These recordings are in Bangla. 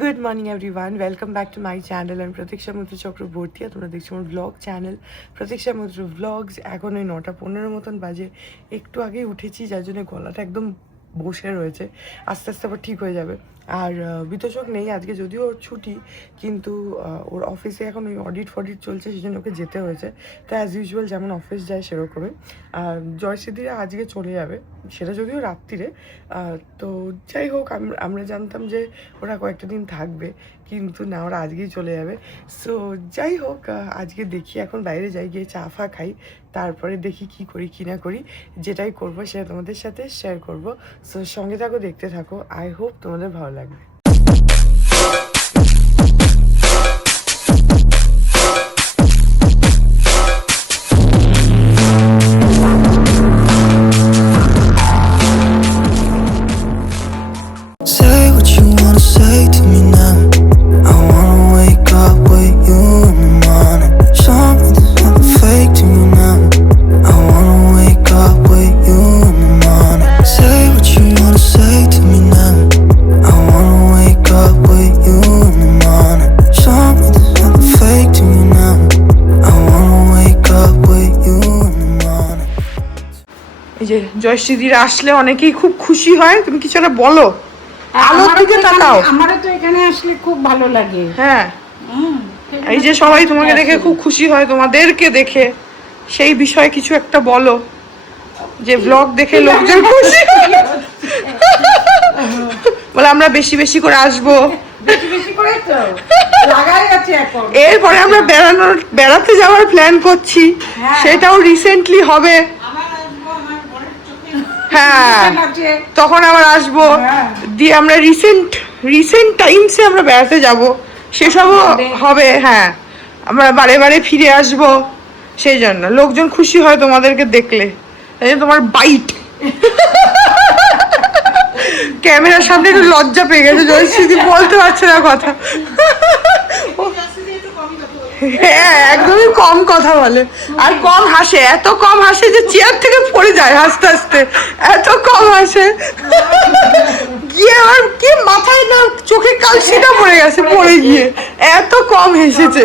Good morning everyone, welcome back to my channel and প্রতীক্ষা মৈত্র চক্রবর্তী। তোমরা দেখছো আমার ব্লগ চ্যানেল প্রতীক্ষা মৈত্র ব্লগস। এখন ওই 9:15 মতন বাজে, একটু আগেই উঠেছি যার জন্য গলাটা একদম বসে রয়েছে। আস্তে আস্তে আবার ঠিক হয়ে যাবে। আর বিতোষক নেই আজকে, যদিও ওর ছুটি, কিন্তু ওর অফিসে এখন ওই অডিট ফডিট চলছে, সেই জন্য ওকে যেতে হয়েছে। তো অ্যাজ ইউজুয়াল যেমন অফিস যায় সেরকমই। জয়সিদ্ধিরা আজকে চলে যাবে, সেটা যদিও রাত্রিরে। তো যাই হোক, আমরা জানতাম যে ওরা কয়েকটা দিন থাকবে, কিন্তু না, ওরা আজকেই চলে যাবে। সো যাই হোক, আজকে দেখি এখন বাইরে যাই, গিয়ে চা ফা খাই, তারপরে দেখি কি করি কি না করি। যেটাই করবো সেটা তোমাদের সাথে শেয়ার করবো। সো সঙ্গে থাকো, দেখতে থাকো, আই হোপ তোমাদের ভালো লাগবে। Say what you wanna say to me now. I wanna wake up with you in the morning. Show me there's nothing fake to me now. I wanna wake up with you in the morning. Say what you wanna say to me now. I wanna wake up with you in the morning. Show me there's nothing fake to me now. I wanna wake up with you in the morning. এই যে জয়শ্রীদিরা আসলে অনেকেই খুব খুশি হয়, তুমি কিছু একটা বলো। আলোর দিকে তাকাও। আমারও তো এখানে আসলে খুব ভালো লাগে। হ্যাঁ, এই যে সবাই তোমাকে দেখে খুব খুশি হয়, তোমাদেরকে দেখে, সেই বিষয়ে কিছু একটা বলো, যে ব্লগ দেখে লোকজন খুশি বলে আমরা বেশি বেশি করে আসবো। বেশি বেশি করে তো লাগাই আছে এখন। এরপরে আমরা বেড়াতে যাওয়ার প্ল্যান করছি, সেটাও রিসেন্টলি হবে। হ্যাঁ, তখন আবার আসবো, দিয়ে আমরা রিসেন্ট টাইমসে আমরা বেড়াতে যাব, সেসবও হবে। হ্যাঁ, আমরা বারে বারে ফিরে আসব, সেই জন্য লোকজন খুশি হয় তোমাদেরকে দেখলে। এই যে তোমার বাইট ক্যামেরার সামনে একটু লজ্জা পেয়ে গেছে, জয়শ্রী বলতে পারছে না কথা। হ্যাঁ, একদমই কম কথা বলে, আর কম হাসে, এত কম হাসে যে চেয়ার থেকে পড়ে যায় হাসতে হাসতে, এত কম হাসে। গিয়ে আর কি মাথায় না চোখে কালশিটা পড়ে গেছে পড়ে গিয়ে, এত কম হেসেছে।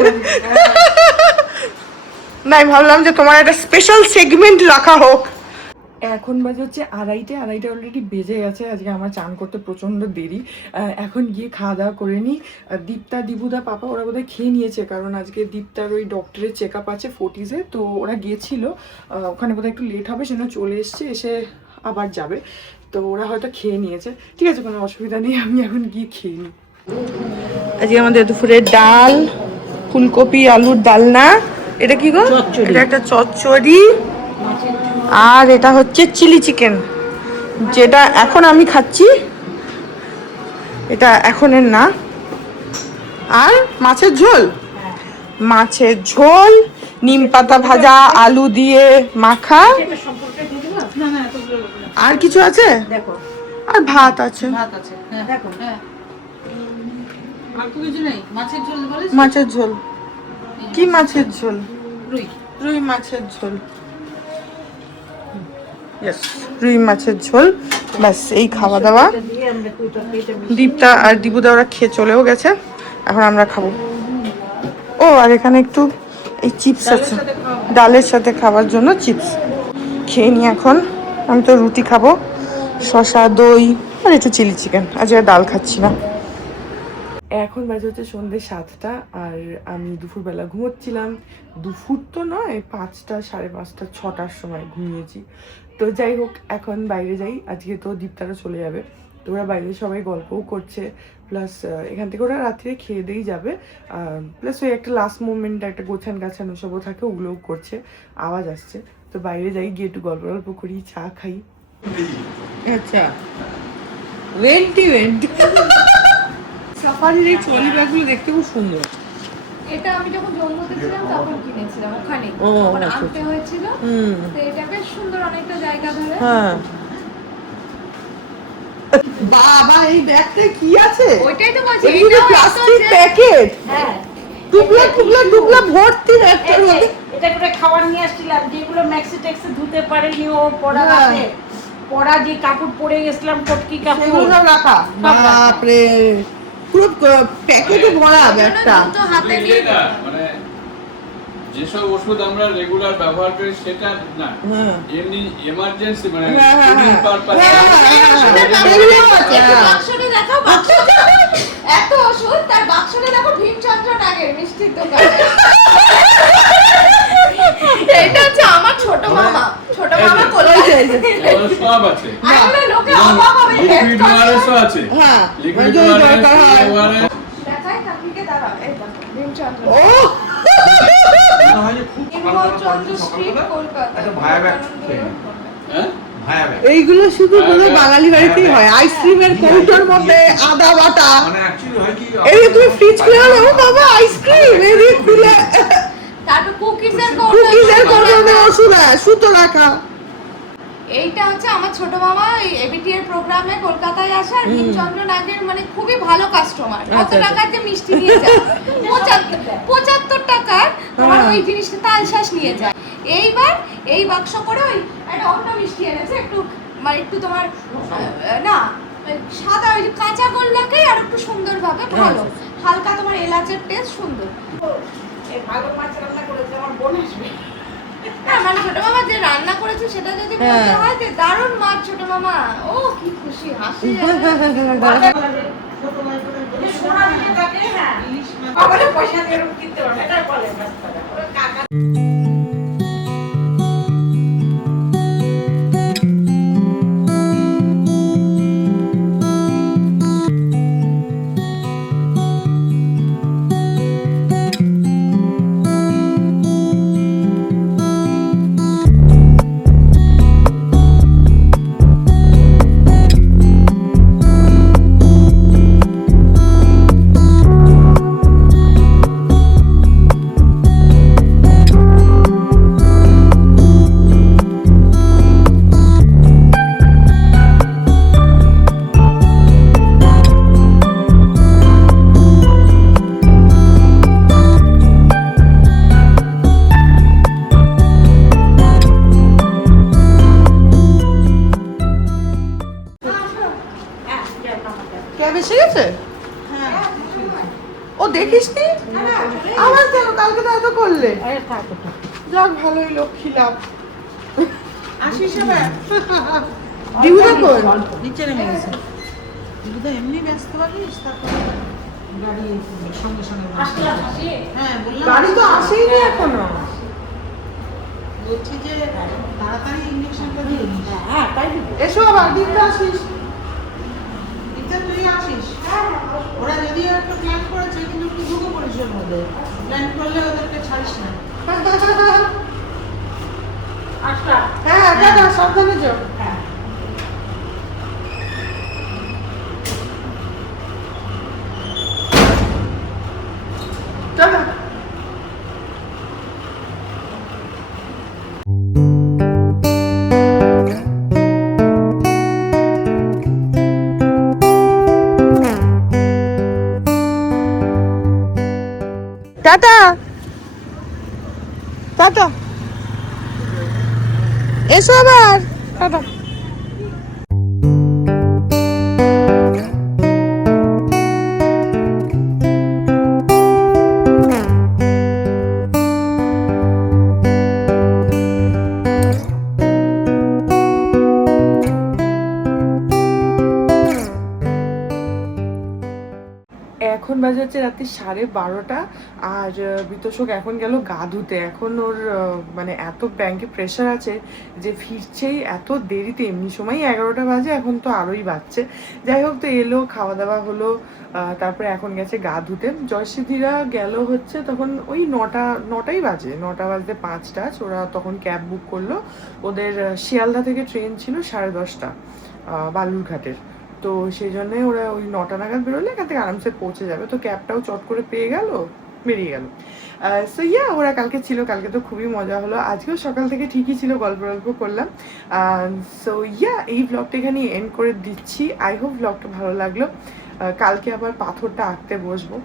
নাই, ভাবলাম যে তোমার একটা স্পেশাল সেগমেন্ট রাখা হোক। এখন বাজে হচ্ছে আড়াইটে অলরেডি বেজে গেছে। আজকে আমার চান করতে প্রচণ্ড দেরি। এখন গিয়ে খাওয়া দাওয়া করে নিই। দীপ্তা, দিবুদা, পাপা ওরা বোধহয় খেয়ে নিয়েছে, কারণ আজকে দীপ্তার ওই ডক্টরের চেক আপ আছে ফোর্টিসে, তো ওরা গিয়েছিল, ওখানে বোধহয় একটু লেট হবে, সেজন্য চলে এসছে, এসে আবার যাবে। তো ওরা হয়তো খেয়ে নিয়েছে, ঠিক আছে, কোনো অসুবিধা নেই, আমি এখন গিয়ে খেয়ে নিই। আজকে আমাদের দুপুরে ডাল, ফুলকপি আলুর ডালনা, এটা কি গো? এটা একটা চচ্চড়ি, আর এটা হচ্ছে চিলি চিকেন, যেটা এখন আমি খাচ্ছি, এটা এখনের না। আর মাছের ঝোল, নিম পাতা ভাজা, আলু দিয়ে মাখা, আর কিছু আছে, আর ভাত আছে। মাছের ঝোল, কি মাছের ঝোল? রুই মাছের ঝোল, রুই মাছের ঝোল, ব্যাস, এই খাওয়া দাওয়া। দীপ্তা আর দিবুদা ওরা খেয়ে চলেও গেছে, এখন আমরা খাবো। ও, আর এখানে একটু এই চিপস আছে, ডালের সাথে খাওয়ার জন্য চিপস খেয়ে নি। এখন আমি তো রুটি খাবো, শসা, দই, আর একটু চিলি চিকেন, আজকে ডাল খাচ্ছি না। এখন বাজে হচ্ছে সন্ধ্যে 7টা, আর আমি দুপুরবেলা ঘুমোচ্ছিলাম। দুপুর তো নয়, 5টা, 5:30, 6টার সময় ঘুমিয়েছি। তো যাই হোক, এখন বাইরে যাই, আজকে তো দীপ্তারা চলে যাবে, তো ওরা বাইরে সবাই গল্পও করছে, প্লাস এখান থেকে ওরা রাত্রে খেয়ে দিয়েই যাবে, প্লাস ওই একটা লাস্ট মোমেন্ট, একটা গোছান গাছান ওসবও থাকে, ওগুলোও করছে, আওয়াজ আসছে। তো বাইরে যাই, গিয়ে একটু গল্প করি, চা খাই। আচ্ছা, সাফারির এই ট্রলি ব্যাগগুলো দেখতে খুব সুন্দর। এটা আমি যখন জম্মুতে ছিলাম তখন কিনেছিলাম, ওখানে তখন আনতে হয়েছিল। তো এটা বেশ সুন্দর, অনেকটা জায়গা ধরে। হ্যাঁ, বাবা, এই ব্যাগটা কি আছে? ওইটাই তো বলছি, এটা প্লাস্টিক প্যাকেট, হ্যাঁ, টুকলা ভর্তি ব্যাগটার মধ্যে। এটা করে খাবার নিয়ে আসছিলাম, যেগুলো ম্যাক্সি ট্যাক্সি ধুতে পারেনি, ও পড়া রাখে, পড়া যে কাপড় পরে গেছিলাম, পটকি কাপড়, সেগুলো সব রাখা। বাপরে, পুরো প্যাকেটে ভরা ব্যাগটা। তো হাতে শুধু নিয়ে এটা মানে যেসব ওষুধ আমরা রেগুলার ব্যবহার করি সেটা না, এমনি এমার্জেন্সি মানে হ্যাঁ, হ্যাঁ, ফুডিং হ্যাঁ। পারপাস এগুলোও আছে, হ্যাঁ। বাক্সটা দেখাও, বাক্সটা এত ওষুধ, তার বাক্সটা দেখো ভীমচন্দ্র নাগের মিষ্টির দোকান। এটা হচ্ছে আমার ছোট মামা কলকাতায়। সব আছে, আসলে লোকে অবাক হবে, লিকুইড ওআরএসও আছে, হ্যাঁ, লিকুইড যদি ওআরএস, দরকার হয়। ওআরএস দেখাই কাকিকে, দাঁড়াও, এই দেখো ভীমচন্দ্র ও ভীমচন্দ্র স্ট্রিট কলকাতা। হ্যাঁ এইগুলো শুধু কোনো বাঙালি বাড়িতেই হয়। আইসক্রিমের কৌটোর মধ্যে আদা বাটা, এই যে তুমি ফ্রিজ খুলে গেলে, ও বাবা আইসক্রিম, এই খুলে তারপর কুকিজের কুকিজের কৌটোর ওষুধ, সুতো রাখা। এইটা হচ্ছে আমার ছোট মামা এই এবিটি এর প্রোগ্রামে কলকাতায় আসে, আর ভীমচন্দ্র নাগের মানে খুবই ভালো কাস্টমার। কত আচ্ছা, টাকার যে মিষ্টি নিয়ে যায়, 75 টাকার তোমার ওই জিনিসটা তালশাঁস নিয়ে যায়। এইবার এই বাক্স করে ওই একটা অন্য মিষ্টি এনেছে, একটু মানে একটু তোমার না সাদা ওই যে কাঁচা গোল্লাকে আর একটু সুন্দরভাবে ভালো হালকা তোমার এলাচের টেস্ট সুন্দর। এই ভালো মাছ রান্না করেছে আমার বোন আসবে। হ্যাঁ মানে ছোট মামা যে রান্না করেছে সেটা যদি বলতে হয় যে দারুণ মাছ ছোট মামা, ও কি খুশি হাসি। যদি সোনা দিয়ে থাকে, হ্যাঁ বাবারে পয়সা দিয়ে এরকম কিনতে পারবে, এটাই বলে বাচ্চারা। ওরা কাকা ক্যাব এসে গেছে? ও দেখিস নি? আমার কেন কালকে তো এত করলে? যাক ভালোই লক্ষ্মী লাভ। আসিস এবার দিবুদা কই? নিচে নেমে গেছে দিদা এমনি ব্যস্ত পারিস তারপরে গাড়ি সঙ্গে সঙ্গে হ্যাঁ বললাম গাড়ি তো আসেইনি এখনো। বলছি যে তাড়াতাড়ি ইঞ্জেকশনটা দিয়ে দিস হ্যাঁ তাই দিব। এসো আবার দিতে আসিস। দিদা তুই আসিস ওরা যদিও একটা প্ল্যান করেছে কিন্তু একটু ঢুকে পড়িস ওর মধ্যে প্ল্যান করলে ওদেরকে ছাড়িস না আচ্ছা হ্যাঁ দাদা সাবধানে যাও। হ্যাঁ চলো। টাটা টাটা, এসো আবার, টাটা। এখন বাজে হচ্ছে রাত্রি 12:30 আর বিতোষক এখন গেল গা ধুতে। এখন ওর মানে এত ব্যাংকে প্রেশার আছে যে ফিরছেই এত দেরিতে, এমনি সময় 11টা বাজে, এখন তো আরোই বাজছে। যাই হোক, তো এলো, খাওয়া দাওয়া হলো, তারপরে এখন গেছে গা ধুতে। জয়সিদ্ধিরা গেল হচ্ছে তখন ওই 9টাই বাজে, 9টা বাজতে 5 ওরা তখন ক্যাব বুক করলো। ওদের শিয়ালদা থেকে ট্রেন ছিল 10:30 বালুরঘাটের, তো সেই জন্যে ওরা ওই 9টা নাগাদ বেরোলে এখান থেকে আরামসে পৌঁছে যাবে। তো ক্যাবটাও চট করে পেয়ে গেল, বেরিয়ে গেল। সো ইয়া, ওরা কালকে ছিল, কালকে তো খুবই মজা হলো। আজকেও সকাল থেকে ঠিকই ছিল, গল্প করলাম। সো ইয়া, এই ব্লগটা এখানে এন্ড করে দিচ্ছি। আই হোপ ব্লগটা ভালো লাগলো। কালকে আবার পাথরটা আঁকতে বসবো,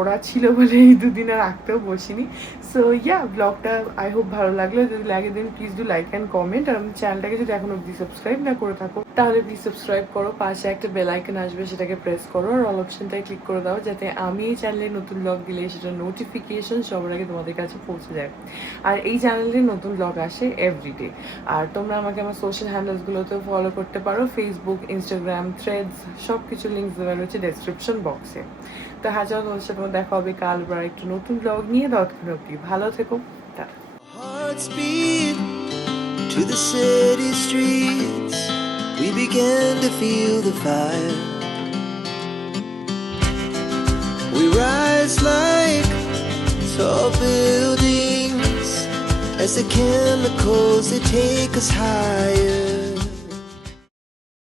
ওরা ছিল বলে এই দুদিন আর আঁকতেও বসিনি। সো ইয়া, ব্লগটা আই হোপ ভালো লাগলো। যদি লাগে then please do like and comment. আর আমার চ্যানেলটাকে যদি এখন অবধি সাবস্ক্রাইব না করে থাকো তাহলে প্লিজ সাবস্ক্রাইব করো, পাশে একটা বেল আইকন আসবে সেটাকে প্রেস করো, আর অল অপশনটায় ক্লিক করে দাও যাতে আমি এই চ্যানেলে নতুন ব্লগ দিলে সেটা নোটিফিকেশন সবার আগে তোমাদের কাছে পৌঁছে যায়। আর এই চ্যানেলে নতুন ব্লগ আসে এভরিডে। আর তোমরা আমাকে আমার সোশ্যাল হ্যান্ডেলসগুলোতেও ফলো করতে পারো, ফেসবুক, ইনস্টাগ্রাম, থ্রেডস, সব কিছু লিঙ্কস দেওয়া রয়েছে ডেসক্রিপশন বক্সে। তো হ্যাঁ, চলো তোমাদের সাথে দেখা হবে কাল বা একটু নতুন ব্লগ নিয়ে। ততক্ষণ অবধি ভালো থেকো, tata. Hearts beat to the city streets. We began to feel the fire. We rise like tall buildings as the chemicals they take us higher.